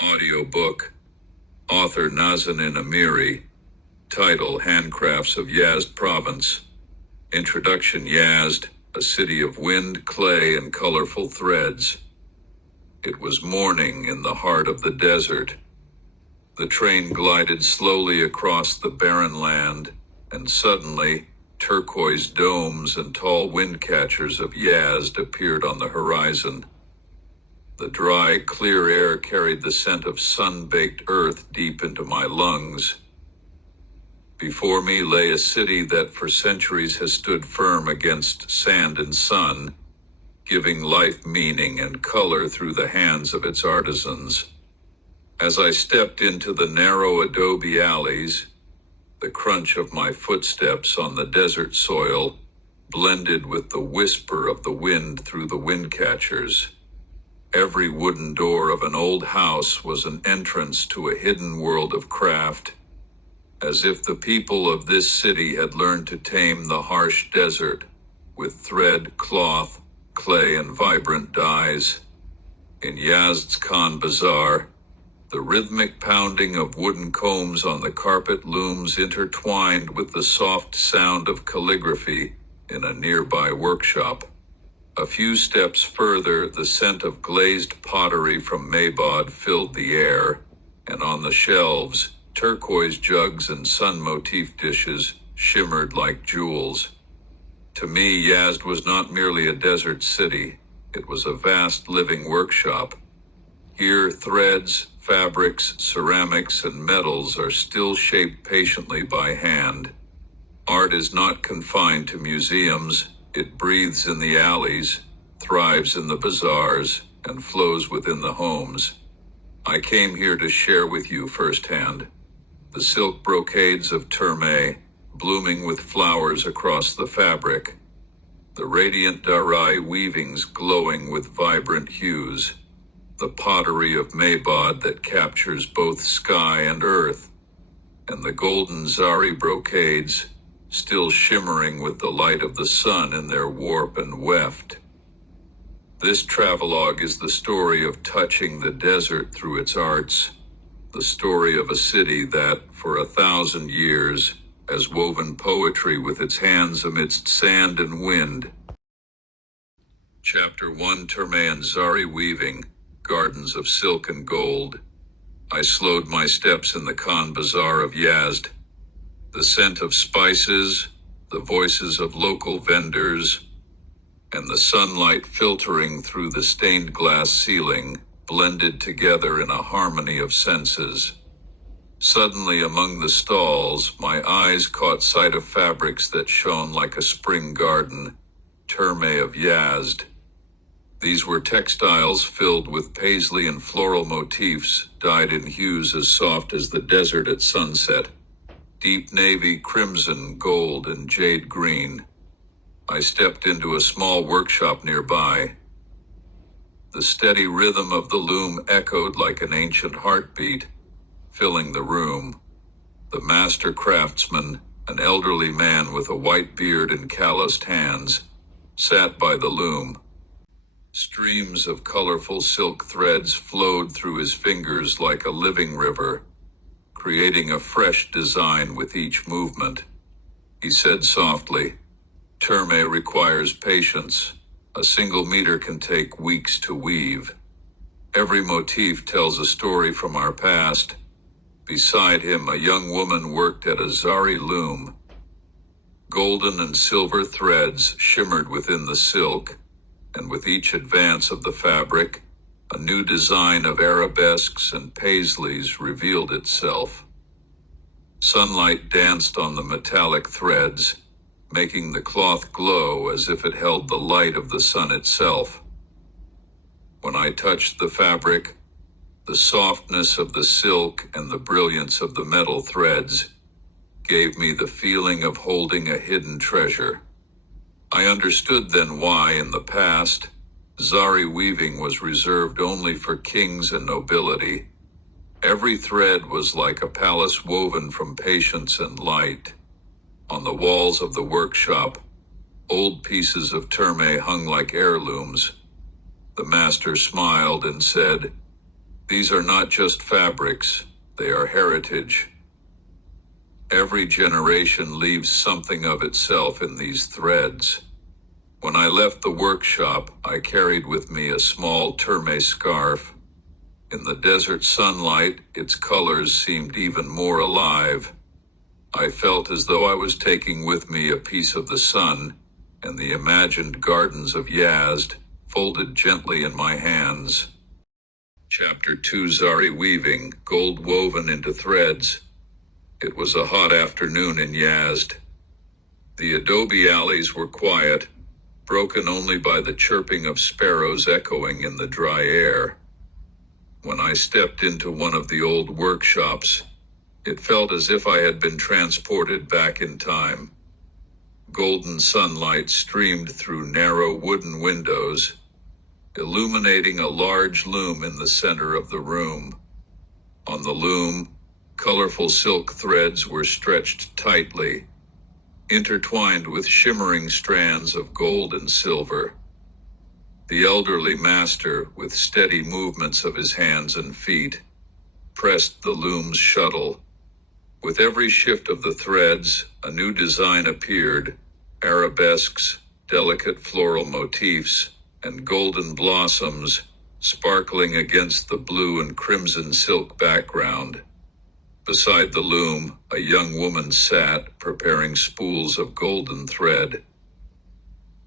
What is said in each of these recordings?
Audiobook. Author Nazanin Amiri. Title: Handcrafts of Yazd Province. Introduction: Yazd, a city of wind, clay, and colorful threads. It was morning in the heart of the desert. The train glided slowly across the barren land, and suddenly, turquoise domes and tall wind catchers of Yazd appeared on the horizon. The dry, clear air carried the scent of sun-baked earth deep into my lungs. Before me lay a city that for centuries has stood firm against sand and sun, giving life meaning and color through the hands of its artisans. As I stepped into the narrow adobe alleys, the crunch of my footsteps on the desert soil blended with the whisper of the wind through the wind catchers. Every wooden door of an old house was an entrance to a hidden world of craft, as if the people of this city had learned to tame the harsh desert with thread, cloth, clay, and vibrant dyes. In Yazd's Khan Bazaar, the rhythmic pounding of wooden combs on the carpet looms intertwined with the soft sound of calligraphy in a nearby workshop. A few steps further, the scent of glazed pottery from Mabad filled the air, and on the shelves, turquoise jugs and sun motif dishes shimmered like jewels. To me, Yazd was not merely a desert city, it was a vast living workshop. Here, threads, fabrics, ceramics, and metals are still shaped patiently by hand. Art is not confined to museums. It breathes in the alleys, thrives in the bazaars, and flows within the homes. I came here to share with you firsthand the silk brocades of Terme, blooming with flowers across the fabric, the radiant darai weavings glowing with vibrant hues, the pottery of Mabad that captures both sky and earth, and the golden zari brocades, still shimmering with the light of the sun in their warp and weft. This travelogue is the story of touching the desert through its arts, the story of a city that, for 1,000 years, has woven poetry with its hands amidst sand and wind. Chapter 1: Terme and Zari Weaving, Gardens of Silk and Gold. I slowed my steps in the Khan Bazaar of Yazd. The scent of spices, the voices of local vendors, and the sunlight filtering through the stained glass ceiling blended together in a harmony of senses. Suddenly, among the stalls, my eyes caught sight of fabrics that shone like a spring garden, Terme of Yazd. These were textiles filled with paisley and floral motifs dyed in hues as soft as the desert at sunset. Deep navy, crimson, gold, and jade green. I stepped into a small workshop nearby. The steady rhythm of the loom echoed like an ancient heartbeat, filling the room. The master craftsman, an elderly man with a white beard and calloused hands, sat by the loom. Streams of colorful silk threads flowed through his fingers like a living river, creating a fresh design with each movement. He said softly, "Terme requires patience. A single meter can take weeks to weave. Every motif tells a story from our past." Beside him, a young woman worked at a zari loom. Golden and silver threads shimmered within the silk, and with each advance of the fabric, a new design of arabesques and paisleys revealed itself. Sunlight danced on the metallic threads, making the cloth glow as if it held the light of the sun itself. When I touched the fabric, the softness of the silk and the brilliance of the metal threads gave me the feeling of holding a hidden treasure. I understood then why, in the past, zari weaving was reserved only for kings and nobility. Every thread was like a palace woven from patience and light. On the walls of the workshop, old pieces of Terme hung like heirlooms. The master smiled and said, These are not just fabrics, they are heritage. Every generation leaves something of itself in these threads. When I left the workshop, I carried with me a small turme scarf. In the desert sunlight, its colors seemed even more alive. I felt as though I was taking with me a piece of the sun and the imagined gardens of Yazd, folded gently in my hands. Chapter 2: Zari Weaving, Gold Woven into Threads. It was a hot afternoon in Yazd. The adobe alleys were quiet, broken only by the chirping of sparrows echoing in the dry air. When I stepped into one of the old workshops, it felt as if I had been transported back in time. Golden sunlight streamed through narrow wooden windows, illuminating a large loom in the center of the room. On the loom, colorful silk threads were stretched tightly, intertwined with shimmering strands of gold and silver. The elderly master, with steady movements of his hands and feet, pressed the loom's shuttle. With every shift of the threads, a new design appeared: arabesques, delicate floral motifs, and golden blossoms sparkling against the blue and crimson silk background. Beside the loom, a young woman sat, preparing spools of golden thread.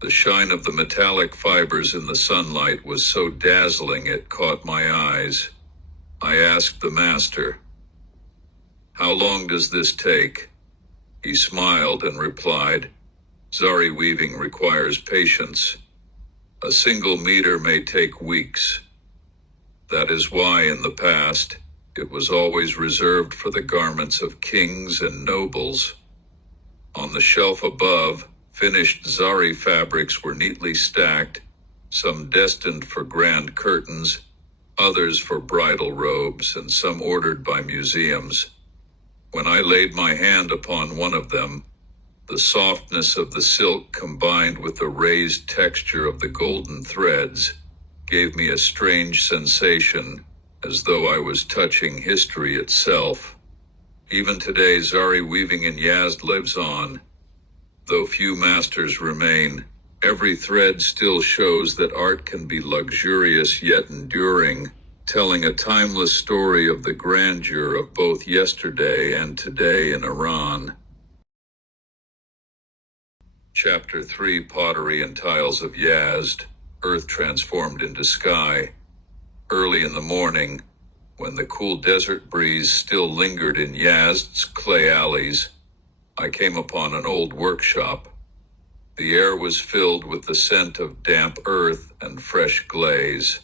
The shine of the metallic fibers in the sunlight was so dazzling it caught my eyes. I asked the master, "How long does this take?" He smiled and replied, "Zari weaving requires patience. A single meter may take weeks. That is why in the past, it was always reserved for the garments of kings and nobles." On the shelf above, finished Zari fabrics were neatly stacked, some destined for grand curtains, others for bridal robes, and some ordered by museums. When I laid my hand upon one of them, the softness of the silk combined with the raised texture of the golden threads gave me a strange sensation, as though I was touching history itself. Even today, Zari weaving in Yazd lives on. Though few masters remain, every thread still shows that art can be luxurious yet enduring, telling a timeless story of the grandeur of both yesterday and today in Iran. Chapter 3: Pottery and Tiles of Yazd, Earth Transformed into Sky. Early in the morning, when the cool desert breeze still lingered in Yazd's clay alleys, I came upon an old workshop. The air was filled with the scent of damp earth and fresh glaze.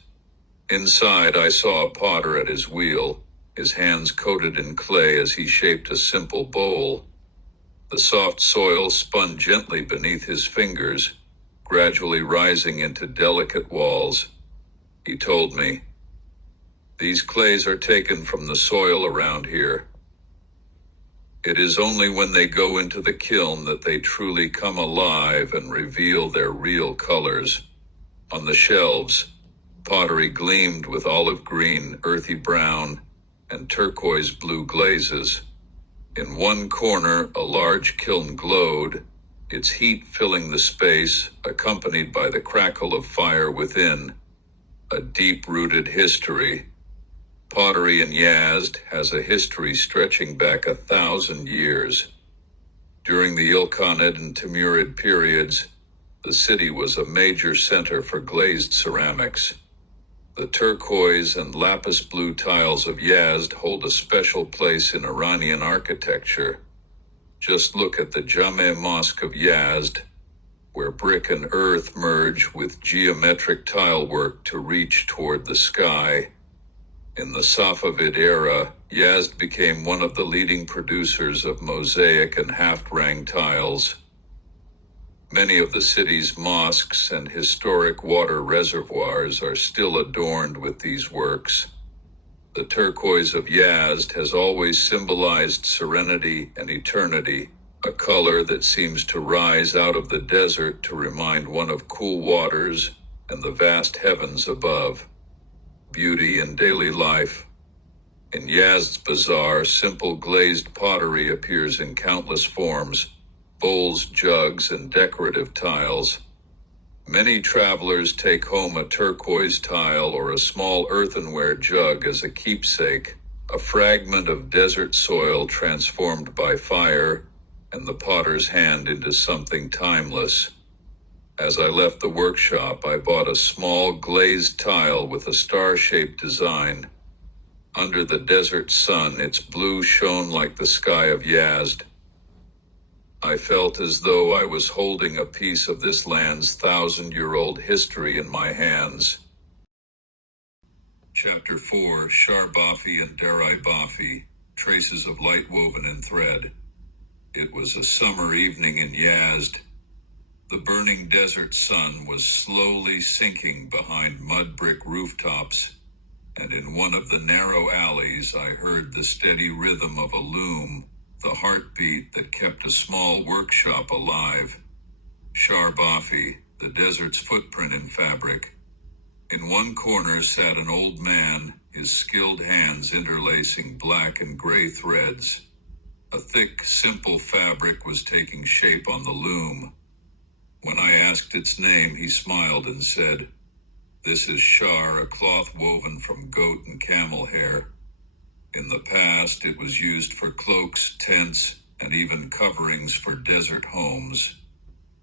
Inside, I saw a potter at his wheel, his hands coated in clay as he shaped a simple bowl. The soft soil spun gently beneath his fingers, gradually rising into delicate walls. He told me, "These clays are taken from the soil around here. It is only when they go into the kiln that they truly come alive and reveal their real colors." On the shelves, pottery gleamed with olive green, earthy brown, and turquoise blue glazes. In one corner, a large kiln glowed, its heat filling the space, accompanied by the crackle of fire within. A deep-rooted history. Pottery in Yazd has a history stretching back 1,000 years. During the Ilkhanid and Timurid periods, the city was a major center for glazed ceramics. The turquoise and lapis blue tiles of Yazd hold a special place in Iranian architecture. Just look at the Jame Mosque of Yazd, where brick and earth merge with geometric tile work to reach toward the sky. In the Safavid era, Yazd became one of the leading producers of mosaic and half-rang tiles. Many of the city's mosques and historic water reservoirs are still adorned with these works. The turquoise of Yazd has always symbolized serenity and eternity, a color that seems to rise out of the desert to remind one of cool waters and the vast heavens above. beauty, and daily life. In Yazd's bazaar, simple glazed pottery appears in countless forms: bowls, jugs, and decorative tiles. Many travelers take home a turquoise tile or a small earthenware jug as a keepsake, a fragment of desert soil transformed by fire and the potter's hand into something timeless. As I left the workshop, I bought a small glazed tile with a star-shaped design. Under the desert sun, its blue shone like the sky of Yazd. I felt as though I was holding a piece of this land's 1,000-year-old history in my hands. Chapter 4: Sharbafi and Darai Bafi, Traces of Light Woven in Thread. It was a summer evening in Yazd. The burning desert sun was slowly sinking behind mud brick rooftops, and in one of the narrow alleys I heard the steady rhythm of a loom, the heartbeat that kept a small workshop alive. Sharbafi, the desert's footprint in fabric. In one corner sat an old man, his skilled hands interlacing black and gray threads. A thick, simple fabric was taking shape on the loom. When I asked its name, he smiled and said, "This is shar, a cloth woven from goat and camel hair. In the past, it was used for cloaks, tents, and even coverings for desert homes.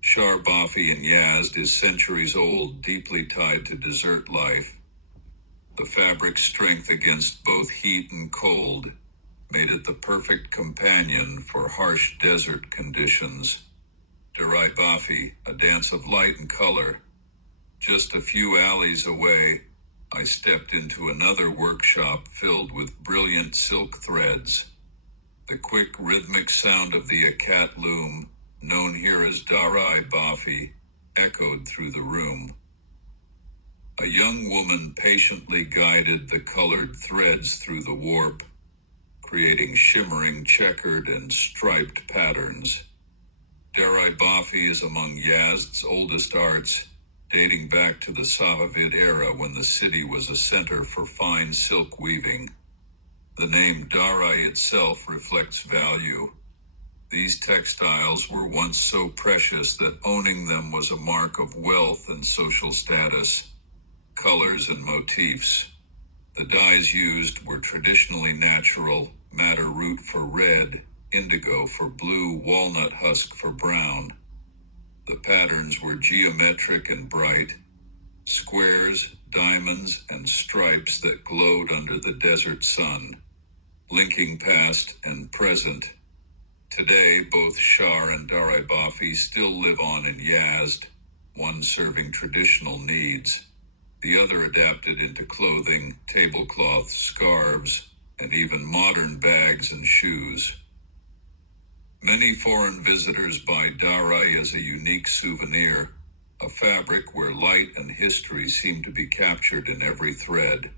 Sharbafi in Yazd is centuries old, deeply tied to desert life. The fabric's strength against both heat and cold made it the perfect companion for harsh desert conditions. Darai Bafi, a dance of light and color. Just a few alleys away, I stepped into another workshop filled with brilliant silk threads. The quick rhythmic sound of the Akat loom, known here as Darai Bafi, echoed through the room. A young woman patiently guided the colored threads through the warp, creating shimmering, checkered, and striped patterns. Darai Bafi is among Yazd's oldest arts, dating back to the Safavid era when the city was a center for fine silk weaving. The name Darai itself reflects value. These textiles were once so precious that owning them was a mark of wealth and social status. Colors and motifs. The dyes used were traditionally natural: madder root for red, indigo for blue, walnut husk for brown. The patterns were geometric and bright: squares, diamonds, and stripes that glowed under the desert sun, linking past and present. Today, both Shar and Darai Bafi still live on in Yazd, one serving traditional needs, the other adapted into clothing, tablecloths, scarves, and even modern bags and shoes. Many foreign visitors buy Darai as a unique souvenir, a fabric where light and history seem to be captured in every thread.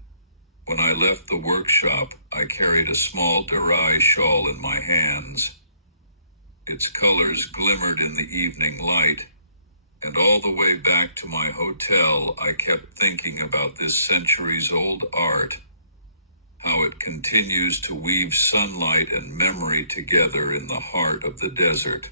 When I left the workshop, I carried a small Darai shawl in my hands. Its colors glimmered in the evening light, and all the way back to my hotel, I kept thinking about this centuries-old art, how it continues to weave sunlight and memory together in the heart of the desert.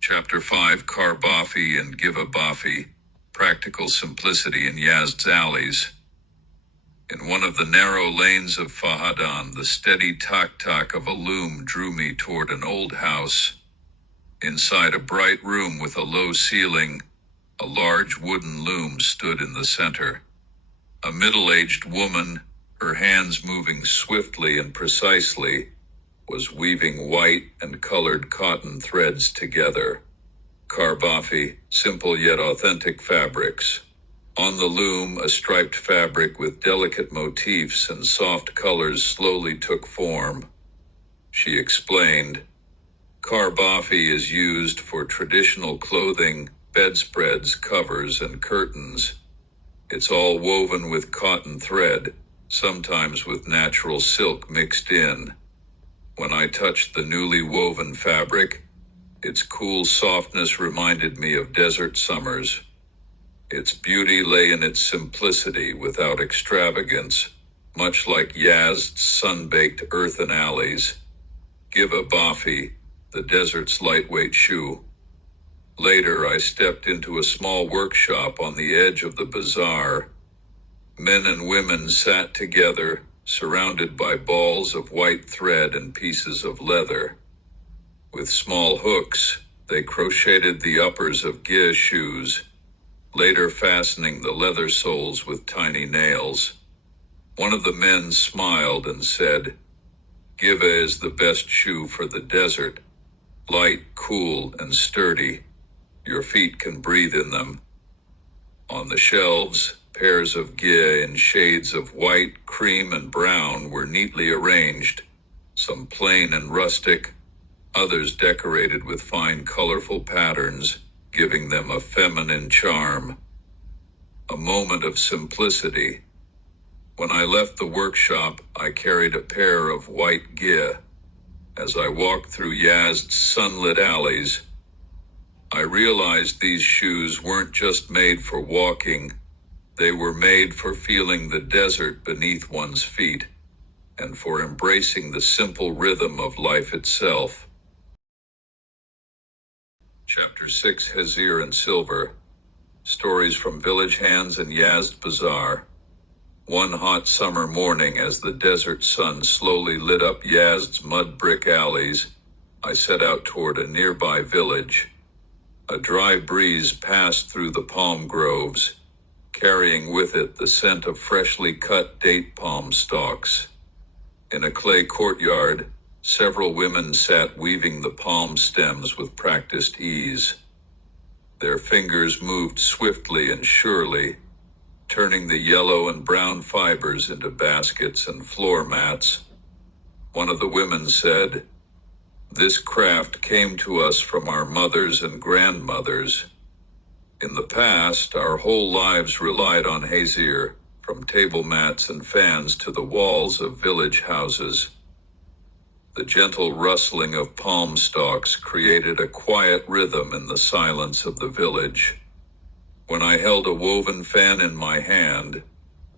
Chapter 5: Karbafi and Givabafi, Practical Simplicity in Yazd's Alleys. In one of the narrow lanes of Fahadan, the steady tok-tok of a loom drew me toward an old house. Inside a bright room with a low ceiling, a large wooden loom stood in the center. A middle-aged woman, her hands moving swiftly and precisely, was weaving white and colored cotton threads together. Karbafi, simple yet authentic fabrics. On the loom, a striped fabric with delicate motifs and soft colors slowly took form. She explained, "Karbafi is used for traditional clothing, bedspreads, covers, and curtains. It's all woven with cotton thread, sometimes with natural silk mixed in. When I touched the newly woven fabric, its cool softness reminded me of desert summers. Its beauty lay in its simplicity without extravagance, much like Yazd's sun-baked earthen alleys. Give a Bafi, the desert's lightweight shoe. Later, I stepped into a small workshop on the edge of the bazaar. Men and women sat together, surrounded by balls of white thread and pieces of leather. With small hooks, they crocheted the uppers of Gia shoes, later fastening the leather soles with tiny nails. One of the men smiled and said, "Giva is the best shoe for the desert. Light, cool, and sturdy. Your feet can breathe in them." On the shelves, pairs of Gia in shades of white, cream, and brown were neatly arranged, some plain and rustic, others decorated with fine, colorful patterns, giving them a feminine charm. A moment of simplicity. When I left the workshop, I carried a pair of white Gia. As I walked through Yazd's sunlit alleys, I realized these shoes weren't just made for walking. They were made for feeling the desert beneath one's feet and for embracing the simple rhythm of life itself. Chapter 6, Hazir and Silver. Stories from village hands in Yazd Bazaar. One hot summer morning, as the desert sun slowly lit up Yazd's mud brick alleys, I set out toward a nearby village. A dry breeze passed through the palm groves, carrying with it the scent of freshly cut date palm stalks. In a clay courtyard, several women sat weaving the palm stems with practiced ease. Their fingers moved swiftly and surely, turning the yellow and brown fibers into baskets and floor mats. One of the women said, "This craft came to us from our mothers and grandmothers. In the past, our whole lives relied on hazir, from table mats and fans to the walls of village houses." The gentle rustling of palm stalks created a quiet rhythm in the silence of the village. When I held a woven fan in my hand,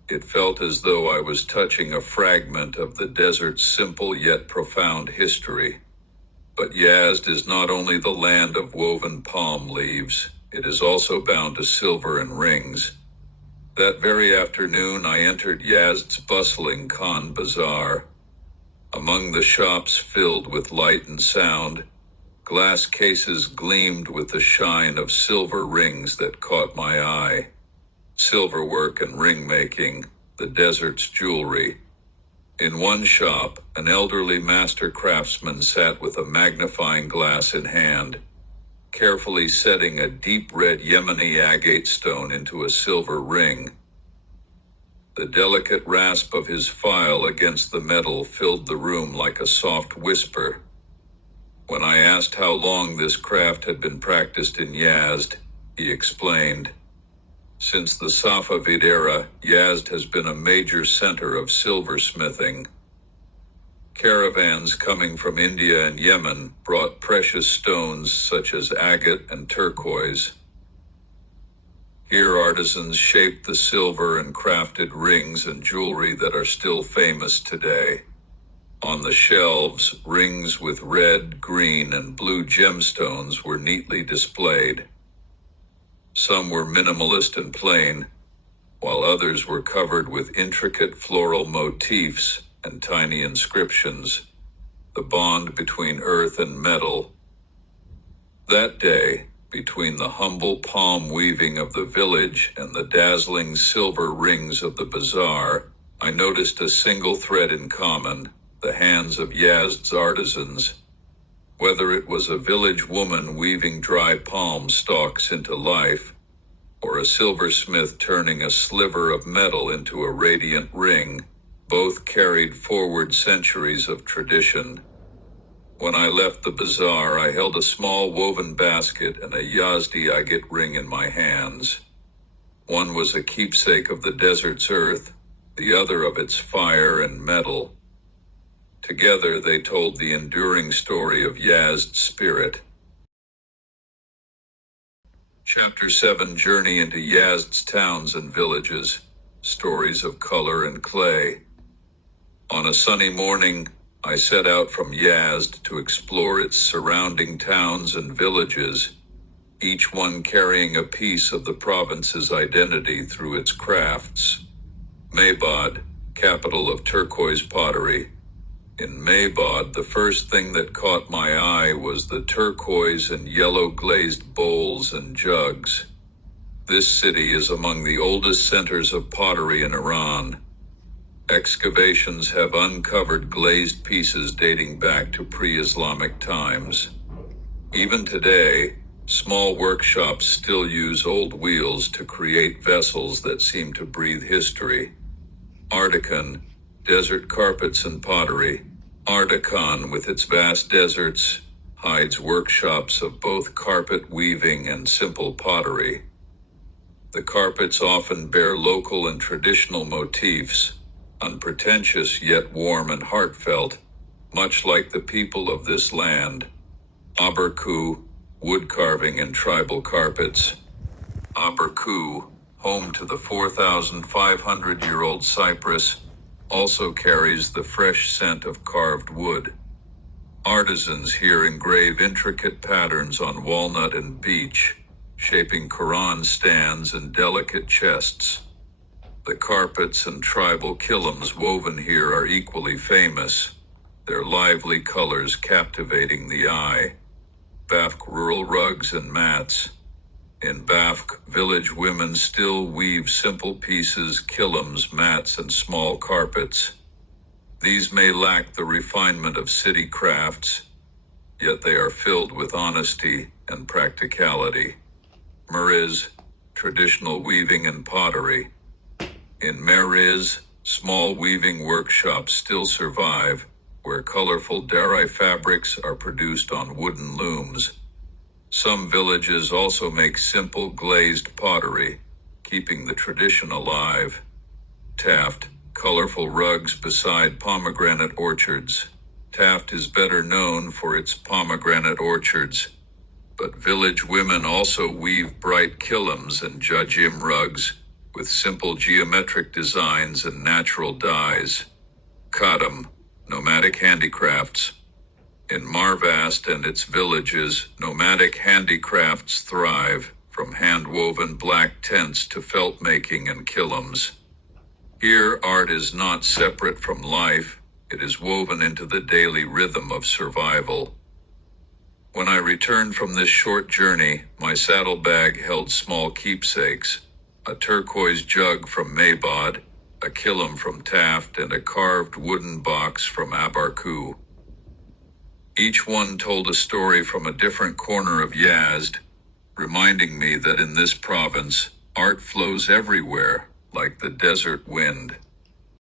it felt as though I was touching a fragment of the desert's simple yet profound history. But Yazd is not only the land of woven palm leaves, it is also bound to silver and rings. That very afternoon, I entered Yazd's bustling Khan Bazaar. Among the shops filled with light and sound, glass cases gleamed with the shine of silver rings that caught my eye. Silverwork and ring-making, the desert's jewelry. In one shop, an elderly master craftsman sat with a magnifying glass in hand, carefully setting a deep red Yemeni agate stone into a silver ring. The delicate rasp of his file against the metal filled the room like a soft whisper. When I asked how long this craft had been practiced in Yazd, he explained, "Since the Safavid era, Yazd has been a major center of silversmithing. Caravans coming from India and Yemen brought precious stones such as agate and turquoise. Here artisans shaped the silver and crafted rings and jewelry that are still famous today. On the shelves, rings with red, green, and blue gemstones were neatly displayed. Some were minimalist and plain, while others were covered with intricate floral motifs and tiny inscriptions, the bond between earth and metal. That day, between the humble palm weaving of the village and the dazzling silver rings of the bazaar, I noticed a single thread in common: the hands of Yazd's artisans. Whether it was a village woman weaving dry palm stalks into life, or a silversmith turning a sliver of metal into a radiant ring, both carried forward centuries of tradition. When I left the bazaar, I held a small woven basket and a Yazdi agate ring in my hands. One was a keepsake of the desert's earth, the other of its fire and metal. Together they told the enduring story of Yazd's spirit. Chapter 7: Journey into Yazd's towns and villages. Stories of color and clay. On a sunny morning, I set out from Yazd to explore its surrounding towns and villages, each one carrying a piece of the province's identity through its crafts. Maybad, capital of turquoise pottery. In Maybad, the first thing that caught my eye was the turquoise and yellow glazed bowls and jugs. This city is among the oldest centers of pottery in Iran. Excavations have uncovered glazed pieces dating back to pre-Islamic times. Even today, small workshops still use old wheels to create vessels that seem to breathe history. Artican, desert carpets and pottery. Artican, with its vast deserts, hides workshops of both carpet weaving and simple pottery. The carpets often bear local and traditional motifs, unpretentious yet warm and heartfelt, much like the people of this land. Aberku, wood carving and tribal carpets. Aberku, home to the 4,500-year-old cypress, also carries the fresh scent of carved wood. Artisans here engrave intricate patterns on walnut and beech, shaping Quran stands and delicate chests. The carpets and tribal kilims woven here are equally famous, their lively colors captivating the eye. Bafk rural rugs and mats. In Bafk, village women still weave simple pieces, kilims, mats, and small carpets. These may lack the refinement of city crafts, yet they are filled with honesty and practicality. Meriz, traditional weaving and pottery. In Meriz, small weaving workshops still survive, where colorful dari fabrics are produced on wooden looms. Some villages also make simple glazed pottery, keeping the tradition alive. Taft, colorful rugs beside pomegranate orchards. Taft is better known for its pomegranate orchards, but village women also weave bright kilims and jajim rugs with simple geometric designs and natural dyes. Kadam, nomadic handicrafts. In Marvast and its villages, nomadic handicrafts thrive, from hand-woven black tents to felt making and kilims. Here, art is not separate from life, it is woven into the daily rhythm of survival. When I returned from this short journey, my saddlebag held small keepsakes: a turquoise jug from Maybad, a kilim from Taft, and a carved wooden box from Aberku. Each one told a story from a different corner of Yazd, reminding me that in this province, art flows everywhere, like the desert wind.